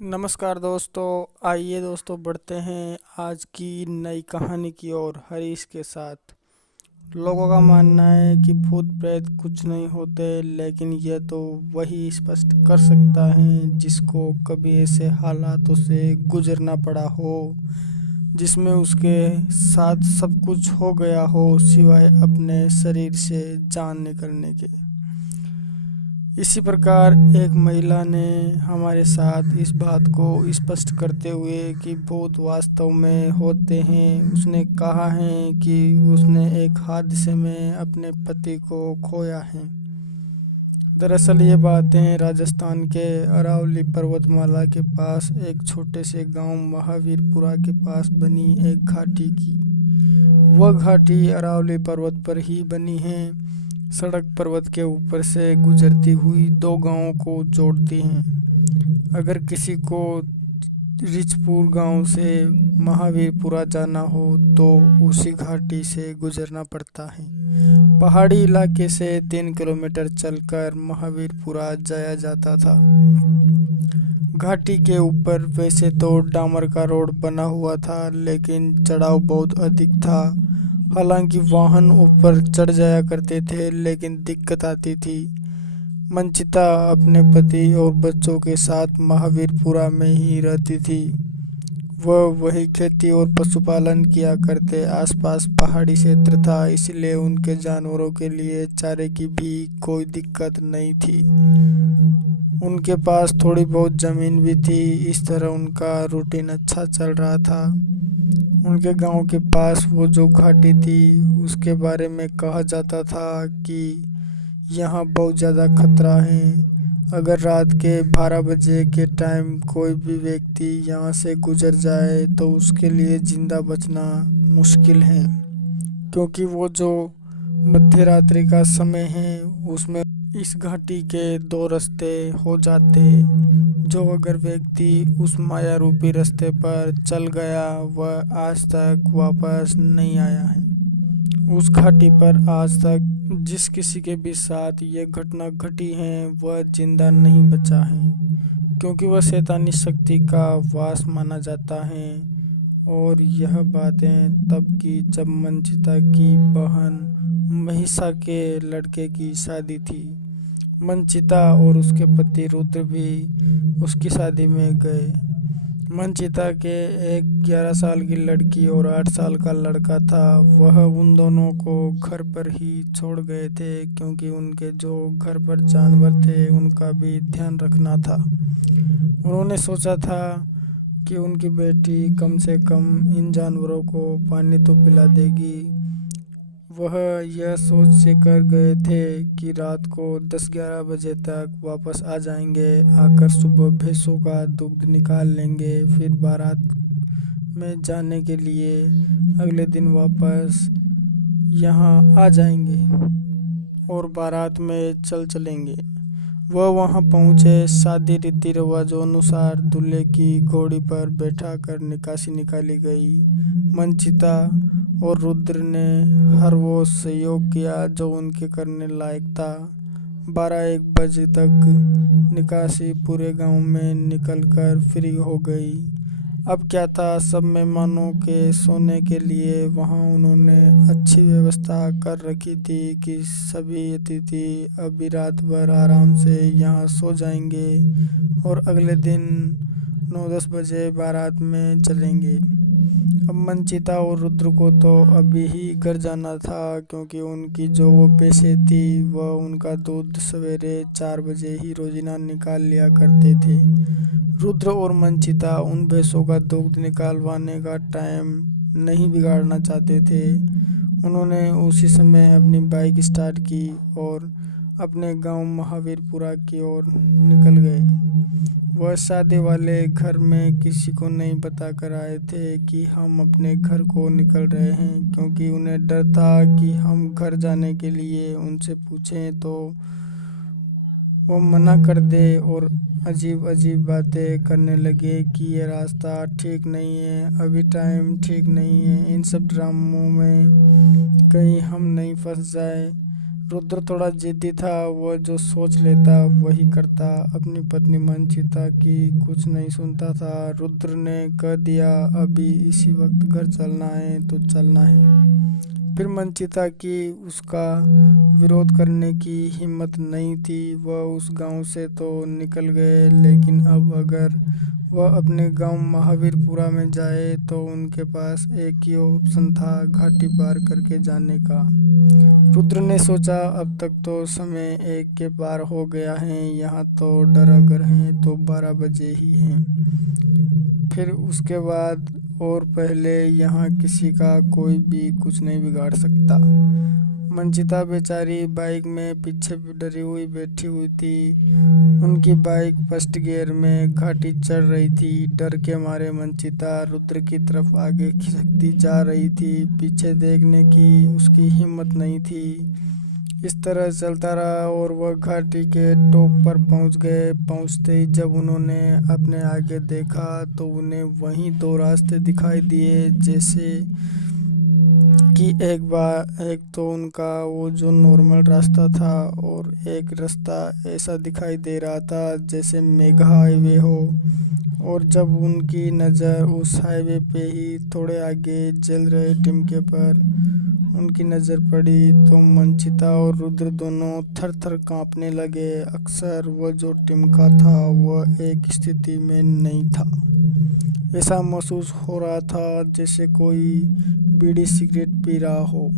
नमस्कार दोस्तों। आइए दोस्तों बढ़ते हैं आज की नई कहानी की ओर हरीश के साथ। लोगों का मानना है कि भूत प्रेत कुछ नहीं होते, लेकिन यह तो वही स्पष्ट कर सकता है जिसको कभी ऐसे हालातों से गुजरना पड़ा हो जिसमें उसके साथ सब कुछ हो गया हो सिवाय अपने शरीर से जान निकलने के। इसी प्रकार एक महिला ने हमारे साथ इस बात को स्पष्ट करते हुए कि भूत वास्तव में होते हैं, उसने कहा है कि उसने एक हादसे में अपने पति को खोया है। दरअसल ये बातें राजस्थान के अरावली पर्वतमाला के पास एक छोटे से गांव महावीरपुरा के पास बनी एक घाटी की। वह घाटी अरावली पर्वत पर ही बनी है। सड़क पर्वत के ऊपर से गुजरती हुई दो गांवों को जोड़ती हैं। अगर किसी को रिचपुर गांव से महावीरपुरा जाना हो तो उसी घाटी से गुजरना पड़ता है। पहाड़ी इलाके से 3 किलोमीटर चलकर महावीरपुरा जाया जाता था। घाटी के ऊपर वैसे तो डामर का रोड बना हुआ था, लेकिन चढ़ाव बहुत अधिक था। हालांकि वाहन ऊपर चढ़ जाया करते थे, लेकिन दिक्कत आती थी। मंचिता अपने पति और बच्चों के साथ महावीरपुरा में ही रहती थी। वह वही खेती और पशुपालन किया करते। आसपास पहाड़ी क्षेत्र था, इसलिए उनके जानवरों के लिए चारे की भी कोई दिक्कत नहीं थी। उनके पास थोड़ी बहुत जमीन भी थी। इस तरह उनका रूटीन अच्छा चल रहा था। उनके गांव के पास वो जो घाटी थी उसके बारे में कहा जाता था कि यहाँ बहुत ज़्यादा खतरा है। अगर रात के 12 बजे के टाइम कोई भी व्यक्ति यहाँ से गुजर जाए तो उसके लिए जिंदा बचना मुश्किल है, क्योंकि वो जो मध्य रात्रि का समय है उसमें इस घाटी के दो रास्ते हो जाते। जो अगर व्यक्ति उस माया रूपी रास्ते पर चल गया वह आज तक वापस नहीं आया है। उस घाटी पर आज तक जिस किसी के भी साथ ये घटना घटी है वह जिंदा नहीं बचा है, क्योंकि वह शैतानी शक्ति का वास माना जाता है। और यह बातें तब की जब मंचिता की बहन महिषा के लड़के की शादी थी। मंचिता और उसके पति रुद्र भी उसकी शादी में गए। मंचिता के एक 11 साल की लड़की और 8 साल का लड़का था। वह उन दोनों को घर पर ही छोड़ गए थे, क्योंकि उनके जो घर पर जानवर थे उनका भी ध्यान रखना था। उन्होंने सोचा था कि उनकी बेटी कम से कम इन जानवरों को पानी तो पिला देगी। वह यह सोच कर गए थे कि रात को 10-11 बजे तक वापस आ जाएंगे। आकर सुबह भैंसों का दूध निकाल लेंगे, फिर बारात में जाने के लिए अगले दिन वापस यहाँ आ जाएंगे और बारात में चलेंगे। वह वहाँ पहुँचे। शादी रीति रिवाजों अनुसार दूल्हे की घोड़ी पर बैठा कर निकासी निकाली गई। मंचिता और रुद्र ने हर वो सहयोग किया जो उनके करने लायक था। 12-1 बजे तक निकासी पूरे गांव में निकलकर फ्री हो गई। अब क्या था, सब मेहमानों के सोने के लिए वहां उन्होंने अच्छी व्यवस्था कर रखी थी कि सभी अतिथि अभी रात भर आराम से यहाँ सो जाएंगे और अगले दिन 9-10 बजे बारात में चलेंगे। अब मंचिता और रुद्र को तो अभी ही घर जाना था, क्योंकि उनकी जो वो पैसे थी वह उनका दूध सवेरे 4 बजे ही रोजाना निकाल लिया करते थे। रुद्र और मंचिता उन भैंसों का दूध निकालवाने का टाइम नहीं बिगाड़ना चाहते थे। उन्होंने उसी समय अपनी बाइक स्टार्ट की और अपने गांव महावीरपुरा की ओर निकल गए। वह शादी वाले घर में किसी को नहीं बता कर आए थे कि हम अपने घर को निकल रहे हैं, क्योंकि उन्हें डर था कि हम घर जाने के लिए उनसे पूछें तो वो मना कर दे और अजीब अजीब बातें करने लगे कि ये रास्ता ठीक नहीं है, अभी टाइम ठीक नहीं है, इन सब ड्रामों में कहीं हम नहीं फंस जाए। रुद्र थोड़ा जिद्दी था, वह जो सोच लेता वही करता। अपनी पत्नी मंचिता की कुछ नहीं सुनता था। रुद्र ने कह दिया, अभी इसी वक्त घर चलना है तो चलना है। फिर मंचिता की उसका विरोध करने की हिम्मत नहीं थी। वह उस गांव से तो निकल गए, लेकिन अब अगर वह अपने गांव महावीरपुरा में जाए तो उनके पास एक ही ऑप्शन था, घाटी पार करके जाने का। रुद्र ने सोचा, अब तक तो समय 1 के पार हो गया है, यहाँ तो डर अगर हैं तो 12 बजे ही हैं। फिर उसके बाद और पहले यहाँ किसी का कोई भी कुछ नहीं बिगाड़ सकता। मंचिता बेचारी बाइक में पीछे डरी हुई बैठी हुई थी। उनकी बाइक फर्स्ट गियर में घाटी चढ़ रही थी। डर के मारे मंचिता रुद्र की तरफ आगे खिसकती जा रही थी। पीछे देखने की उसकी हिम्मत नहीं थी। इस तरह चलता रहा और वह घाटी के टॉप पर पहुंच गए। पहुंचते ही जब उन्होंने अपने आगे देखा तो उन्हें वहीं 2 रास्ते दिखाई दिए। जैसे कि एक तो उनका वो जो नॉर्मल रास्ता था और एक रास्ता ऐसा दिखाई दे रहा था जैसे मेगा हाईवे हो। और जब उनकी नज़र उस हाईवे पे ही थोड़े आगे जल रहे टिमके पर उनकी नज़र पड़ी तो मंचिता और रुद्र दोनों थर थर कांपने लगे। अक्सर वह जो टिमका था वह एक स्थिति में नहीं था। ऐसा महसूस हो रहा था जैसे कोई बीड़ी सिगरेट पी रहा हो।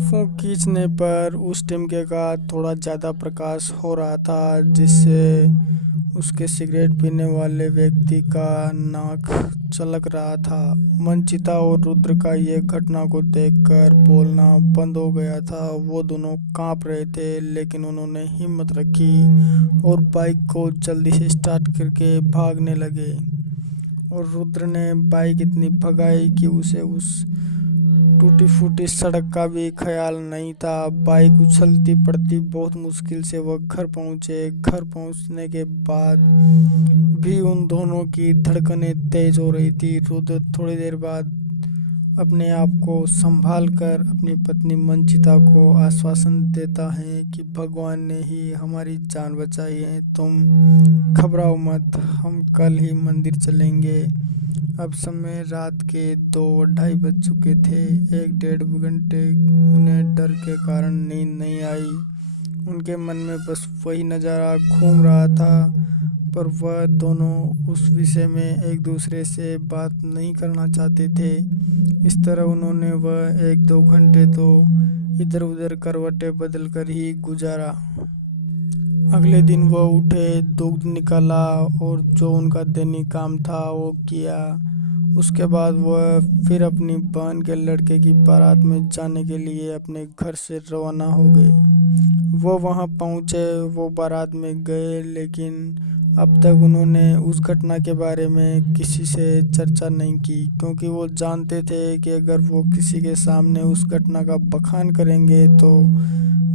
फूंक खींचने पर उस टिमके का थोड़ा ज़्यादा प्रकाश हो रहा था, जिससे उसके सिगरेट पीने वाले व्यक्ति का नाक चलक रहा था। मंचिता और रुद्र का यह घटना को देखकर बोलना बंद हो गया था। वो दोनों कांप रहे थे, लेकिन उन्होंने हिम्मत रखी और बाइक को जल्दी से स्टार्ट करके भागने लगे। और रुद्र ने बाइक इतनी भगाई कि उसे उस टूटी फूटी सड़क का भी ख्याल नहीं था। बाइक उछलती पड़ती बहुत मुश्किल से वह घर पहुंचे। घर पहुंचने के बाद भी उन दोनों की धड़कनें तेज हो रही थी। रुद्र थोड़ी देर बाद अपने आप को संभाल कर अपनी पत्नी मंचिता को आश्वासन देता है कि भगवान ने ही हमारी जान बचाई है, तुम घबराओ मत, हम कल ही मंदिर चलेंगे। अब समय रात के 2-2:30 बज चुके थे। 1-1.5 घंटे उन्हें डर के कारण नींद नहीं आई। उनके मन में बस वही नज़ारा घूम रहा था, पर वह दोनों उस विषय में एक दूसरे से बात नहीं करना चाहते थे। इस तरह उन्होंने वह 1-2 घंटे तो इधर उधर करवटें बदल कर ही गुजारा। अगले दिन वह उठे, दूध निकाला और जो उनका दैनिक काम था वो किया। उसके बाद वह फिर अपनी बहन के लड़के की बारात में जाने के लिए अपने घर से रवाना हो गए। वो वहाँ पहुँचे, वो बारात में गए, लेकिन अब तक उन्होंने उस घटना के बारे में किसी से चर्चा नहीं की, क्योंकि वो जानते थे कि अगर वो किसी के सामने उस घटना का बखान करेंगे तो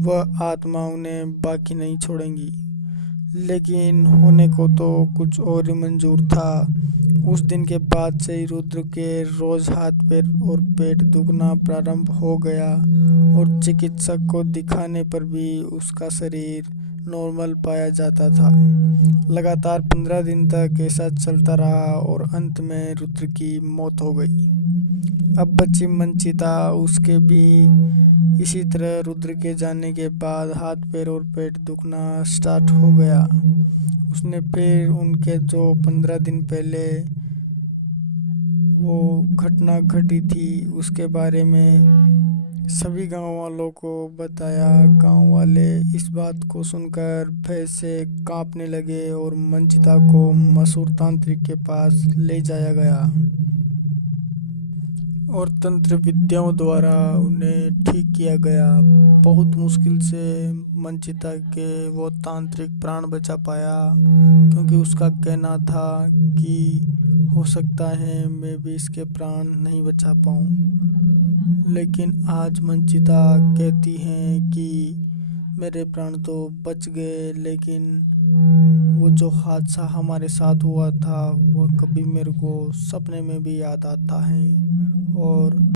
वह आत्मा उन्हें बाकी नहीं छोड़ेंगी। लेकिन होने को तो कुछ और ही मंजूर था। उस दिन के बाद से ही रुद्र के रोज हाथ पैर और पेट दुखना प्रारंभ हो गया और चिकित्सक को दिखाने पर भी उसका शरीर नॉर्मल पाया जाता था। लगातार 15 दिन तक ऐसा चलता रहा और अंत में रुद्र की मौत हो गई। अब बच्ची मंचिता, उसके भी इसी तरह रुद्र के जाने के बाद हाथ पैर और पेट दुखना स्टार्ट हो गया। उसने फिर उनके जो 15 दिन पहले वो घटना घटी थी उसके बारे में सभी गांव वालों को बताया। गांव वाले इस बात को सुनकर भय से कांपने लगे और मंचिता को मशहूर तांत्रिक के पास ले जाया गया और तंत्र विद्याओं द्वारा उन्हें ठीक किया गया। बहुत मुश्किल से मंचिता के वो तांत्रिक प्राण बचा पाया, क्योंकि उसका कहना था कि हो सकता है मैं भी इसके प्राण नहीं बचा पाऊँ। लेकिन आज मंचिता कहती हैं कि मेरे प्राण तो बच गए, लेकिन वो जो हादसा हमारे साथ हुआ था वह कभी मेरे को सपने में भी याद आता है। और